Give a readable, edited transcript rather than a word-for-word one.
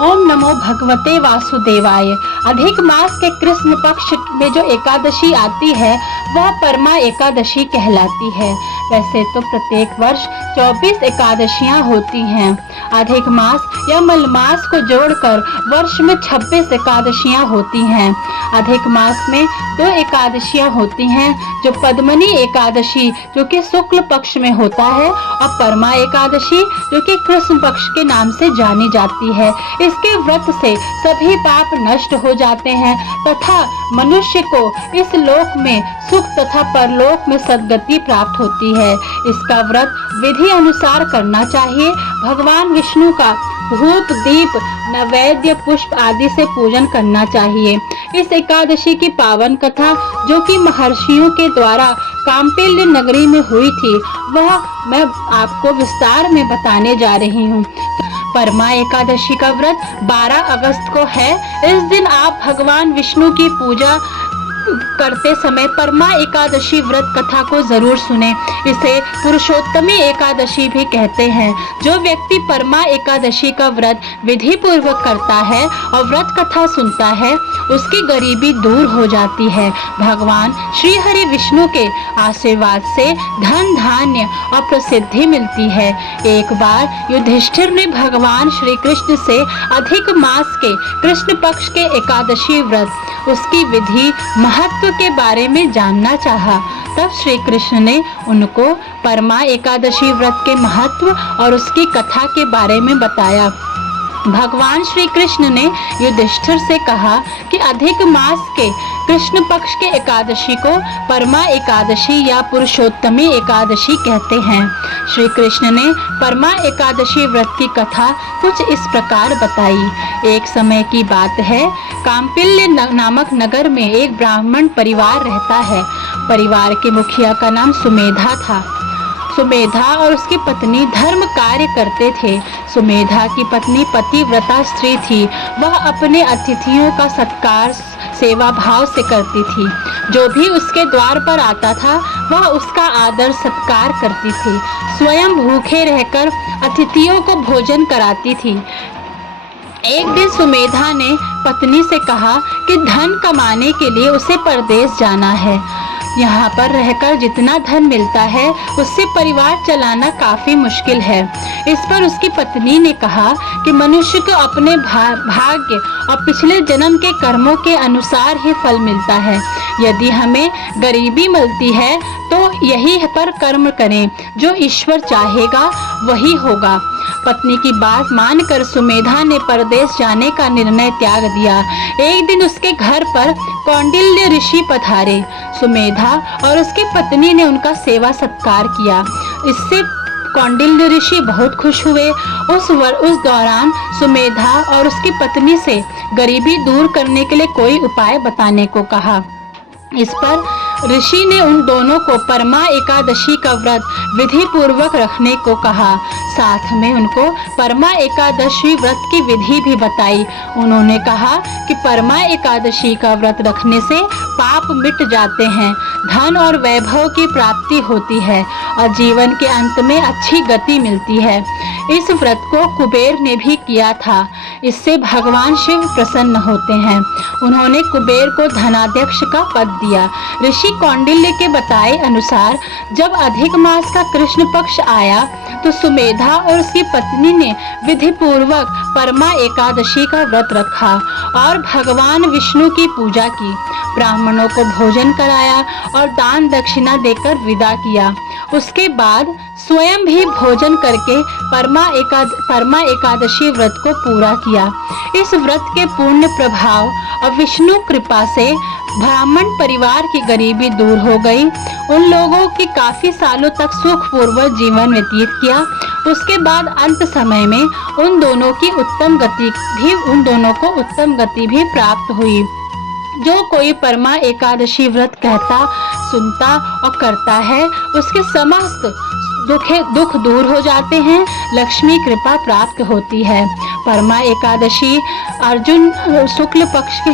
ओम नमो भगवते वासुदेवाय। अधिक मास के कृष्ण पक्ष में जो एकादशी आती है वह परमा एकादशी कहलाती है। वैसे तो प्रत्येक वर्ष 24 एकादशियां होती हैं। अधिक मास या मलमास को जोड़कर वर्ष में 26 एकादशियां होती हैं। अधिक मास में 2 एकादशियां होती हैं, जो पद्मनी एकादशी जो कि शुक्ल पक्ष में होता है और परमा एकादशी जो कि कृष्ण पक्ष के नाम से जानी जाती है। इसके व्रत से सभी पाप नष्ट हो जाते हैं तथा मनुष्य को इस लोक में सुख तथा परलोक में सद्गति प्राप्त होती है। इसका व्रत विधि अनुसार करना चाहिए। भगवान विष्णु का धूप दीप नैवेद्य पुष्प आदि से पूजन करना चाहिए। इस एकादशी की पावन कथा जो कि महर्षियों के द्वारा काम्पिल्य नगरी में हुई थी वह मैं आपको विस्तार में बताने जा रही हूँ। परमा एकादशी का व्रत 12 अगस्त को है। इस दिन आप भगवान विष्णु की पूजा करते समय परमा एकादशी व्रत कथा को जरूर सुने। इसे पुरुषोत्तमी एकादशी भी कहते हैं। जो व्यक्ति परमा एकादशी का व्रत विधि पूर्वक करता है और व्रत कथा सुनता है उसकी गरीबी दूर हो जाती है। भगवान श्री हरि विष्णु के आशीर्वाद से धन धान्य और प्रसिद्धि मिलती है। एक बार युधिष्ठिर ने भगवान श्री कृष्ण से अधिक मास के कृष्ण पक्ष के एकादशी व्रत उसकी विधि महत्व के बारे में जानना चाहा। तब श्री कृष्ण ने उनको परमा एकादशी व्रत के महत्व और उसकी कथा के बारे में बताया। भगवान श्री कृष्ण ने युधिष्ठिर से कहा कि अधिक मास के कृष्ण पक्ष के एकादशी को परमा एकादशी या पुरुषोत्तमी एकादशी कहते हैं। श्री कृष्ण ने परमा एकादशी व्रत की कथा कुछ इस प्रकार बताई। एक समय की बात है, काम्पिल्य नामक नगर में एक ब्राह्मण परिवार रहता है। परिवार के मुखिया का नाम सुमेधा था। सुमेधा और उसकी पत्नी धर्म कार्य करते थे। सुमेधा की पत्नी पतिव्रता स्त्री थी। वह अपने अतिथियों का सत्कार सेवा भाव से करती थी। जो भी उसके द्वार पर आता था वह उसका आदर सत्कार करती थी। स्वयं भूखे रहकर अतिथियों को भोजन कराती थी। एक दिन सुमेधा ने पत्नी से कहा कि धन कमाने के लिए उसे परदेश जाना है। यहाँ पर रहकर जितना धन मिलता है उससे परिवार चलाना काफी मुश्किल है। इस पर उसकी पत्नी ने कहा कि मनुष्य को अपने भाग्य और पिछले जन्म के कर्मों के अनुसार ही फल मिलता है। यदि हमें गरीबी मिलती है तो यही पर कर्म करें, जो ईश्वर चाहेगा वही होगा। पत्नी की बात मानकर सुमेधा ने परदेश जाने का निर्णय त्याग दिया। एक दिन उसके घर पर कौंडिल्य ऋषि पधारे। सुमेधा और उसकी पत्नी ने उनका सेवा सत्कार किया। इससे कौंडिल्य ऋषि बहुत खुश हुए। उस दौरान सुमेधा और उसकी पत्नी से गरीबी दूर करने के लिए कोई उपाय बताने को कहा। इस पर ऋषि ने उन दोनों को परमा एकादशी का व्रत विधि पूर्वक रखने को कहा। साथ में उनको परमा एकादशी व्रत की विधि भी बताई। उन्होंने कहा कि परमा एकादशी का व्रत रखने से पाप मिट जाते हैं, धन और वैभव की प्राप्ति होती है और जीवन के अंत में अच्छी गति मिलती है। इस व्रत को कुबेर ने भी किया था। इससे भगवान शिव प्रसन्न होते हैं। उन्होंने कुबेर को धनाध्यक्ष का पद दिया। ऋषि कौंडिल्य के बताए अनुसार जब अधिक मास का कृष्ण पक्ष आया तो सुमेधा और उसकी पत्नी ने विधि पूर्वक परमा एकादशी का व्रत रखा और भगवान विष्णु की पूजा की। ब्राह्मणों को भोजन कराया और दान दक्षिणा देकर विदा किया। उसके बाद स्वयं भी भोजन करके परमा एकादशी व्रत को पूरा किया। इस व्रत के पूर्ण प्रभाव और विष्णु कृपा से ब्राह्मण परिवार की गरीबी दूर हो गई। उन लोगों की काफी सालों तक सुखपूर्वक जीवन व्यतीत किया। उसके बाद अंत समय में उन दोनों को उत्तम गति भी प्राप्त हुई। जो कोई परमा एकादशी व्रत कहता, सुनता और करता है उसके समस्त दुख दूर हो जाते हैं, लक्ष्मी कृपा प्राप्त होती है। परमा एकादशी अर्जुन शुक्ल पक्ष के